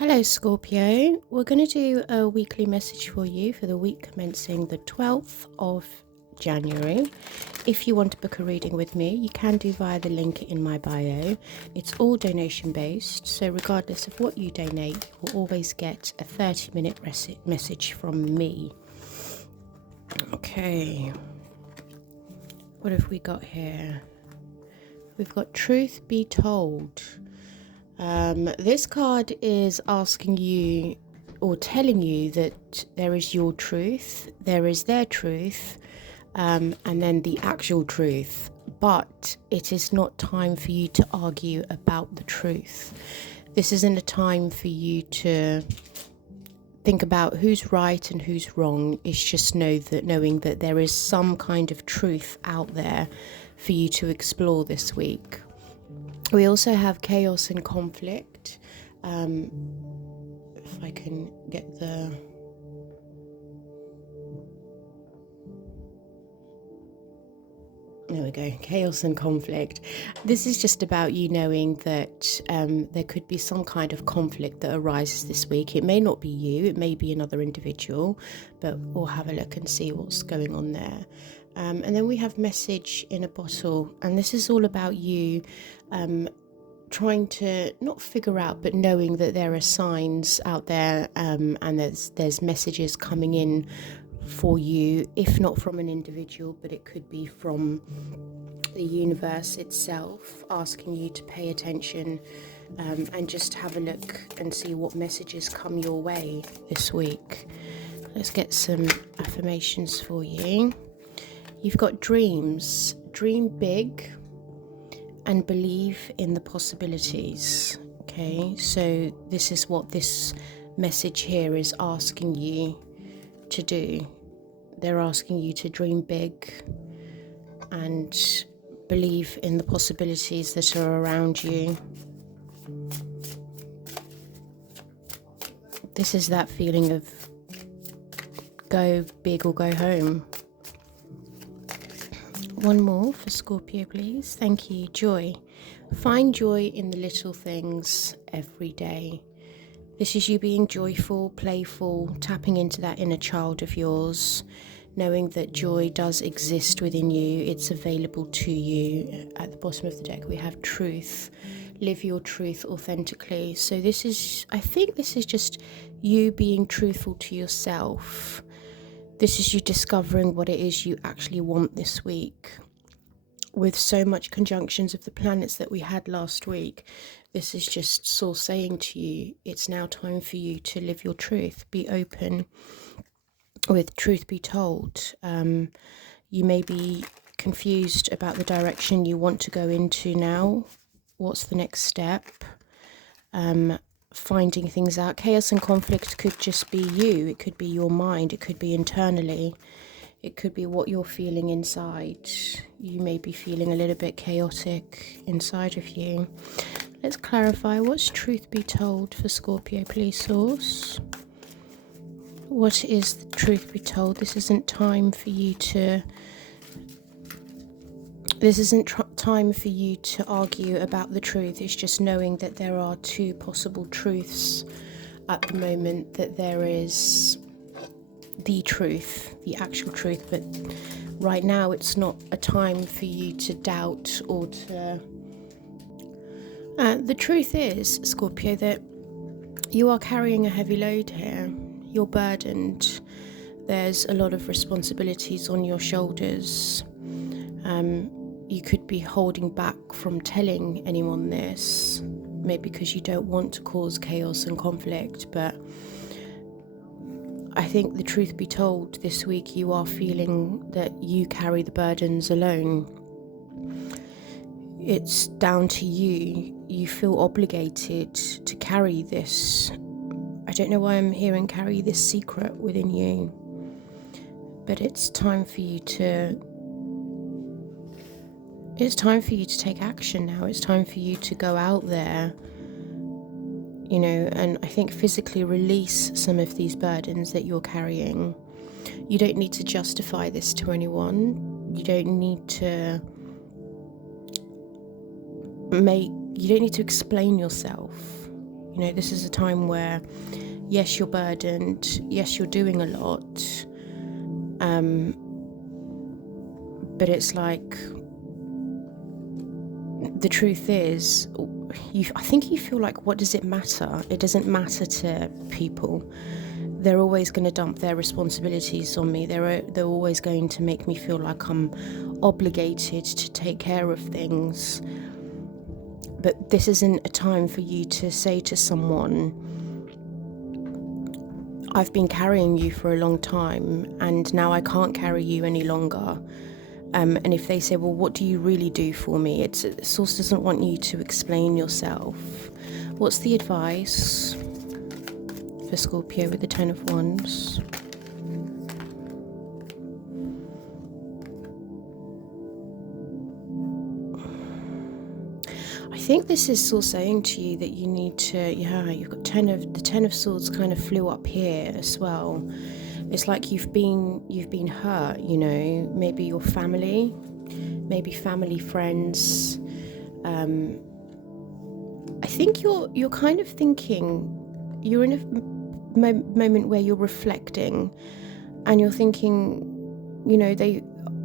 Hello Scorpio, we're going to do a weekly message for you for the week commencing the 12th of January. If you want to book a reading with me, you can do via the link in my bio. It's all donation based, so regardless of what you donate, you will always get a 30-minute message from me. Okay, what have we got here? We've got Truth Be Told. This card is asking you or telling you that there is your truth, there is their truth, and then the actual truth. But it is not time for you to argue about the truth. This isn't a time for you to think about who's right and who's wrong. It's just knowing that there is some kind of truth out there for you to explore this week. We also have chaos and conflict. If I can get the... There we go, chaos and conflict. This is just about you knowing that there could be some kind of conflict that arises this week. It may not be you, it may be another individual, but we'll have a look and see what's going on there. And then we have message in a bottle, and this is all about you trying to not figure out, but knowing that there are signs out there, and there's messages coming in for you, if not from an individual, but it could be from the universe itself, asking you to pay attention, and just have a look and see what messages come your way this week. Let's get some affirmations for you. You've got dreams. Dream big and believe in the possibilities. Okay, so this is what this message here is asking you to do. They're asking you to dream big and believe in the possibilities that are around you. This is that feeling of go big or go home. One more for Scorpio, please. Thank you. Joy. Find joy in the little things every day. This is you being joyful, playful, tapping into that inner child of yours, knowing that joy does exist within you. It's available to you. At the bottom of the deck, we have truth. Live your truth authentically. So I think this is just you being truthful to yourself. This is you discovering what it is you actually want this week. With so much conjunctions of the planets that we had last week, this is just Source saying to you, it's now time for you to live your truth. Be open with Truth Be Told. You may be confused about the direction you want to go into now. What's the next step? Finding things out. Chaos and conflict could just be you. It could be your mind. It could be internally. It could be what you're feeling inside. You may be feeling a little bit chaotic inside of you. Let's clarify. What's Truth Be Told for Scorpio, please, Source? What is the Truth Be Told? This isn't time for you to... This isn't time for you to argue about the truth. It's just knowing that there are two possible truths at the moment, that there is the truth, the actual truth, but right now it's not a time for you to doubt or to... the truth is, Scorpio, that you are carrying a heavy load here. You're burdened. There's a lot of responsibilities on your shoulders. You could be holding back from telling anyone this, maybe because you don't want to cause chaos and conflict, but I think the truth be told, this week you are feeling that you carry the burdens alone. It's down to you. You feel obligated to carry this. I don't know why I'm hearing carry this secret within you, but it's time for you to take action now. It's time for you to go out there, and I think physically release some of these burdens that you're carrying. You don't need to justify this to anyone. You don't need to explain yourself. This is a time where, yes, you're burdened. Yes, you're doing a lot. But it's like, the truth is, I think you feel like, what does it matter? It doesn't matter to people. They're always going to dump their responsibilities on me. They're always going to make me feel like I'm obligated to take care of things. But this isn't a time for you to say to someone, I've been carrying you for a long time and now I can't carry you any longer. And if they say, well, what do you really do for me? Source doesn't want you to explain yourself. What's the advice for Scorpio with the Ten of Wands? I think this is Source saying to you that you need to, you've got the Ten of Swords kind of flew up here as well. It's like you've been hurt, maybe your family, maybe family, friends. I think you're kind of thinking, you're in a moment where you're reflecting and you're thinking,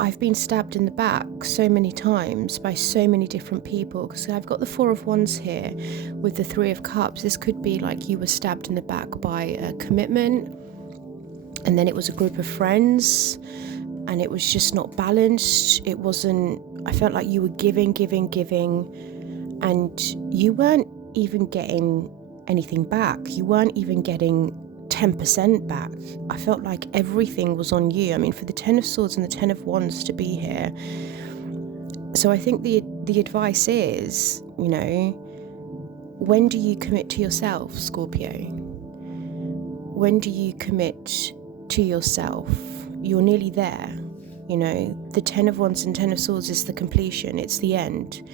I've been stabbed in the back so many times by so many different people, because I've got the Four of Wands here with the Three of Cups. This could be like you were stabbed in the back by a commitment, and then it was a group of friends, and it was just not balanced. I felt like you were giving, and you weren't even getting anything back. You weren't even getting 10% back. I felt like everything was on you. I mean, for the Ten of Swords and the Ten of Wands to be here. So I think the advice is, when do you commit to yourself, Scorpio? When do you commit to yourself? You're nearly there. The Ten of Wands and Ten of Swords is the completion. It's the end.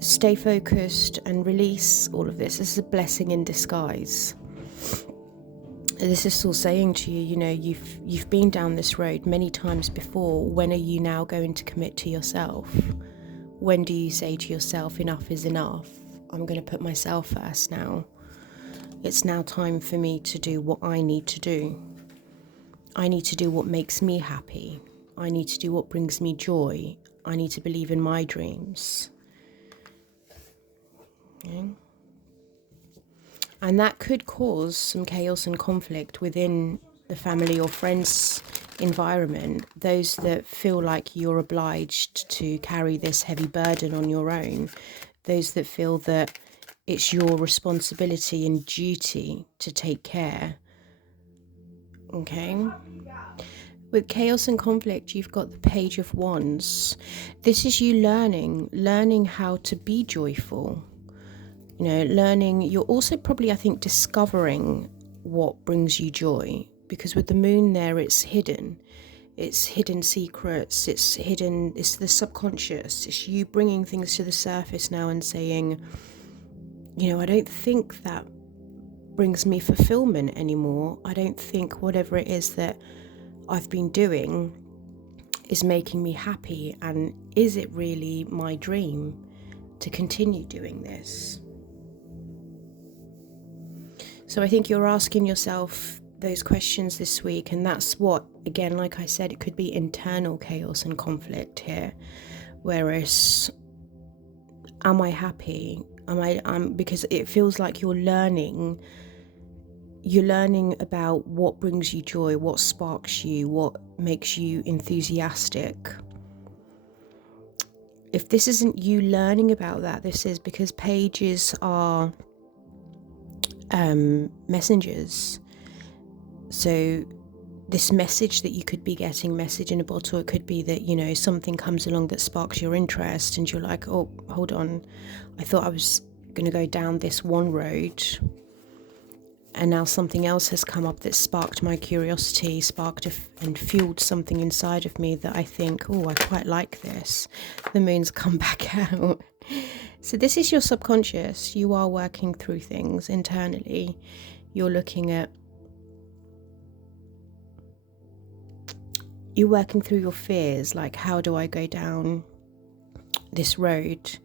Stay focused and release all of this. This is a blessing in disguise. This is all saying to you, you've been down this road many times before. When are you now going to commit to yourself? When do you say to yourself, enough is enough? I'm going to put myself first now. It's now time for me to do what I need to do. I need to do what makes me happy. I need to do what brings me joy. I need to believe in my dreams. Okay. And that could cause some chaos and conflict within the family or friends environment. Those that feel like you're obliged to carry this heavy burden on your own. Those that feel that it's your responsibility and duty to take care. Okay? With chaos and conflict, you've got the Page of Wands. This is you learning how to be joyful. You're also probably, I think, discovering what brings you joy, because with the moon there, it's hidden secrets, it's the subconscious. It's you bringing things to the surface now and saying, I don't think that brings me fulfillment anymore. I don't think whatever it is that I've been doing is making me happy, and is it really my dream to continue doing this? So I think you're asking yourself those questions this week, and that's what, again, like I said, it could be internal chaos and conflict here. Whereas, am I happy? Because it feels like you're learning about what brings you joy, what sparks you, what makes you enthusiastic. If this isn't you learning about that, this is because pages are messengers. So this message that you could be getting, message in a bottle, it could be that, something comes along that sparks your interest and you're like, oh, hold on, I thought I was going to go down this one road, and now something else has come up that sparked my curiosity, and fueled something inside of me that I think, oh, I quite like this. The moon's come back out. So this is your subconscious. You are working through things internally. You're working through your fears, like, how do I go down this road?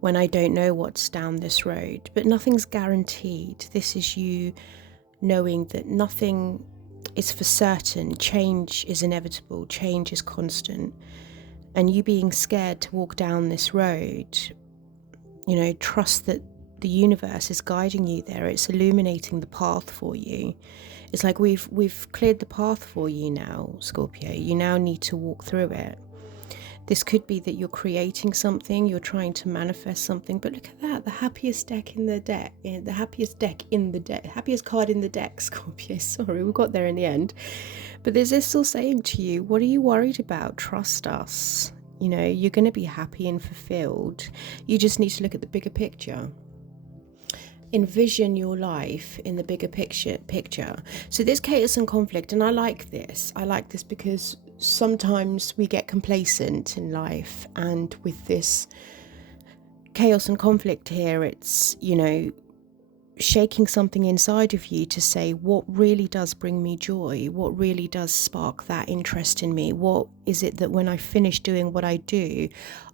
when I don't know what's down this road. But nothing's guaranteed. This is you knowing that nothing is for certain. Change is inevitable. Change is constant. And you being scared to walk down this road, trust that the universe is guiding you there. It's illuminating the path for you. It's like we've cleared the path for you now, Scorpio. You now need to walk through it. This could be that you're creating something, you're trying to manifest something, but look at that, the happiest card in the deck, Scorpio. Sorry, we got there in the end. But there's this still saying to you, what are you worried about? Trust us. You're going to be happy and fulfilled. You just need to look at the bigger picture. Envision your life in the bigger picture. So there's chaos and conflict, and I like this because sometimes we get complacent in life, and with this chaos and conflict here, it's shaking something inside of you to say, what really does bring me joy? What really does spark that interest in me? What is it that when I finish doing what I do,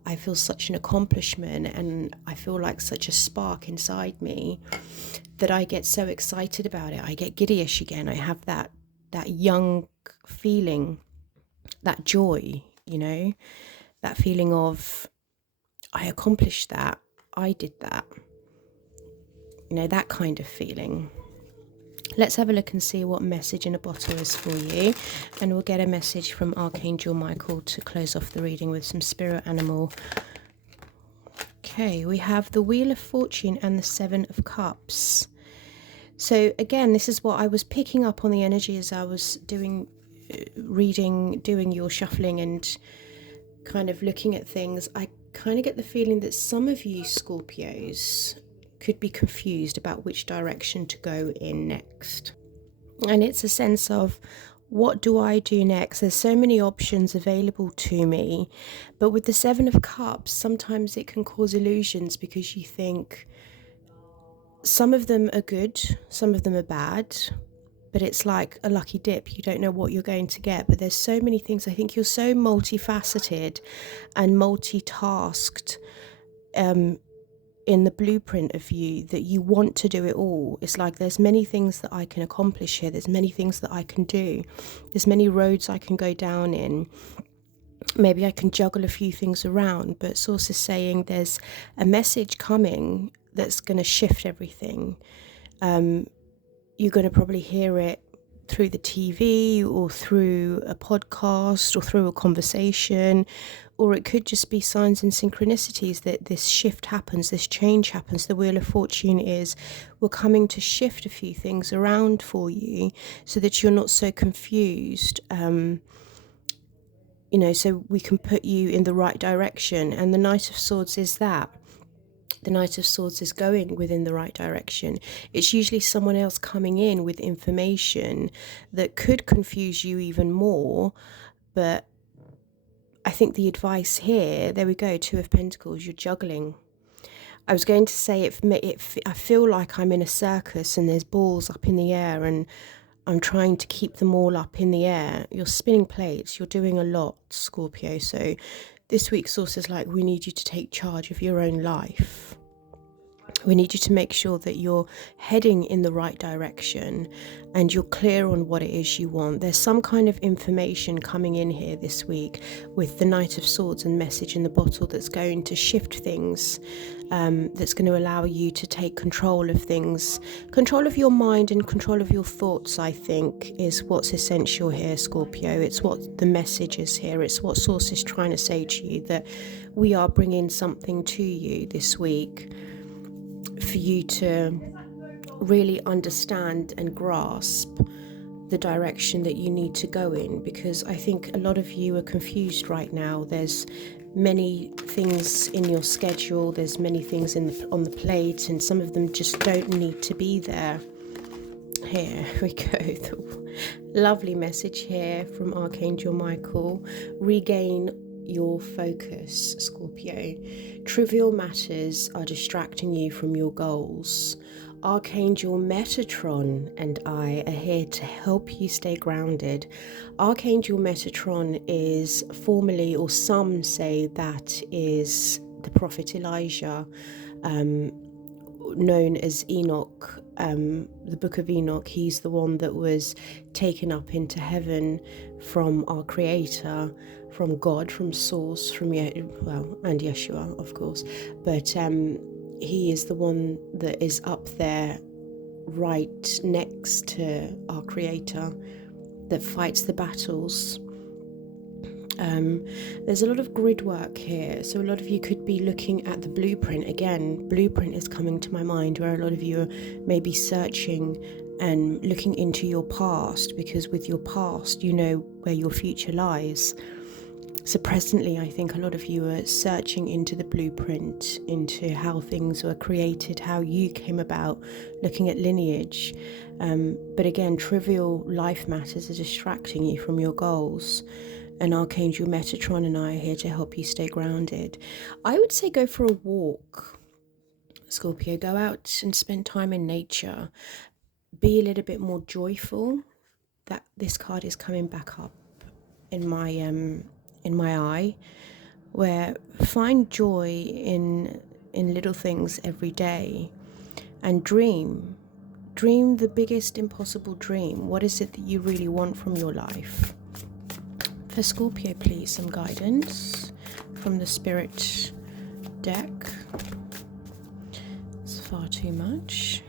I feel such an accomplishment and I feel like such a spark inside me that I get so excited about it. I get giddyish again. I have that young feeling, that joy, that feeling of, I accomplished that, I did that. That kind of feeling. Let's have a look and see what message in a bottle is for you. And we'll get a message from Archangel Michael to close off the reading with some spirit animal. Okay, we have the Wheel of Fortune and the Seven of Cups. So again, this is what I was picking up on the energy as I was doing your shuffling and kind of looking at things. I kind of get the feeling that some of you Scorpios could be confused about which direction to go in next. And it's a sense of, what do I do next? There's so many options available to me. But with the Seven of Cups, sometimes it can cause illusions because you think some of them are good, some of them are bad. But it's like a lucky dip. You don't know what you're going to get. But there's so many things. I think you're so multifaceted and multitasked in the blueprint of you that you want to do it all. It's like there's many things that I can accomplish here. There's many things that I can do. There's many roads I can go down in. Maybe I can juggle a few things around, but Source is saying there's a message coming that's going to shift everything. You're going to probably hear it through the TV or through a podcast or through a conversation, or it could just be signs and synchronicities that this shift happens, this change happens. The Wheel of Fortune we're coming to shift a few things around for you so that you're not so confused, so we can put you in the right direction. And the Knight of Swords is that. The Knight of Swords is going within the right direction. It's usually someone else coming in with information that could confuse you even more. But I think the advice here, there we go, Two of Pentacles, you're juggling. I was going to say, I feel like I'm in a circus and there's balls up in the air and I'm trying to keep them all up in the air. You're spinning plates, you're doing a lot, Scorpio. So this week's Source is like, we need you to take charge of your own life. We need you to make sure that you're heading in the right direction and you're clear on what it is you want. There's some kind of information coming in here this week with the Knight of Swords and message in the bottle that's going to shift things, that's going to allow you to take control of things. Control of your mind and control of your thoughts, I think, is what's essential here, Scorpio. It's what the message is here. It's what Source is trying to say to you, that we are bringing something to you this week for you to really understand and grasp the direction that you need to go in, because I think a lot of you are confused right now. There's many things in your schedule, there's many things on the plate, and some of them just don't need to be there. Here we go, the lovely message here from Archangel Michael. Regain your focus, Scorpio. Trivial matters are distracting you from your goals. Archangel Metatron and I are here to help you stay grounded. Archangel Metatron is formally, or some say that is the prophet Elijah, known as Enoch, the book of Enoch. He's the one that was taken up into heaven from our Creator, from God, from Source, and Yeshua, of course. But he is the one that is up there right next to our Creator, that fights the battles. There's a lot of grid work here, so a lot of you could be looking at the blueprint. Again, blueprint is coming to my mind, where a lot of you are maybe searching and looking into your past, because with your past you know where your future lies. So presently, I think a lot of you are searching into the blueprint, into how things were created, how you came about, looking at lineage. But again, trivial life matters are distracting you from your goals. And Archangel Metatron and I are here to help you stay grounded. I would say go for a walk, Scorpio. Go out and spend time in nature. Be a little bit more joyful. That this card is coming back up in my eye, where find joy in little things every day, and dream the biggest impossible dream. What is it that you really want from your life? For Scorpio, please, some guidance from the Spirit deck. It's far too much.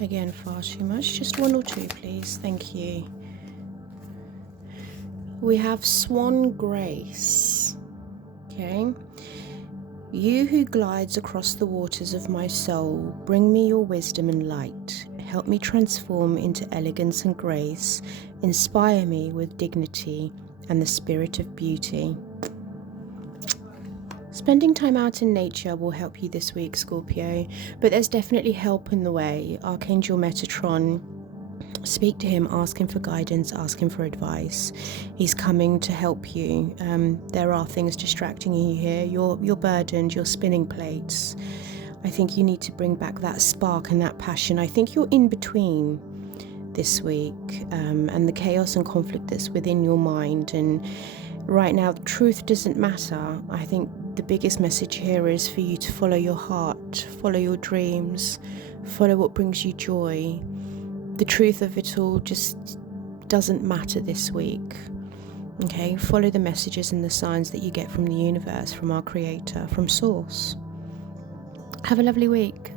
Again, far too much. Just one or two, please. Thank you. We have Swan Grace. Okay. You who glides across the waters of my soul, bring me your wisdom and light. Help me transform into elegance and grace. Inspire me with dignity and the spirit of beauty. Spending time out in nature will help you this week, Scorpio, but there's definitely help in the way. Archangel Metatron, speak to him, ask him for guidance, ask him for advice. He's coming to help you. There are things distracting you here. You're burdened, you're spinning plates. I think you need to bring back that spark and that passion. I think you're in between this week, and the chaos and conflict that's within your mind. And right now, truth doesn't matter. I think the biggest message here is for you to follow your heart, follow your dreams, follow what brings you joy. The truth of it all just doesn't matter this week. Okay, follow the messages and the signs that you get from the universe, from our Creator, from Source. Have a lovely week.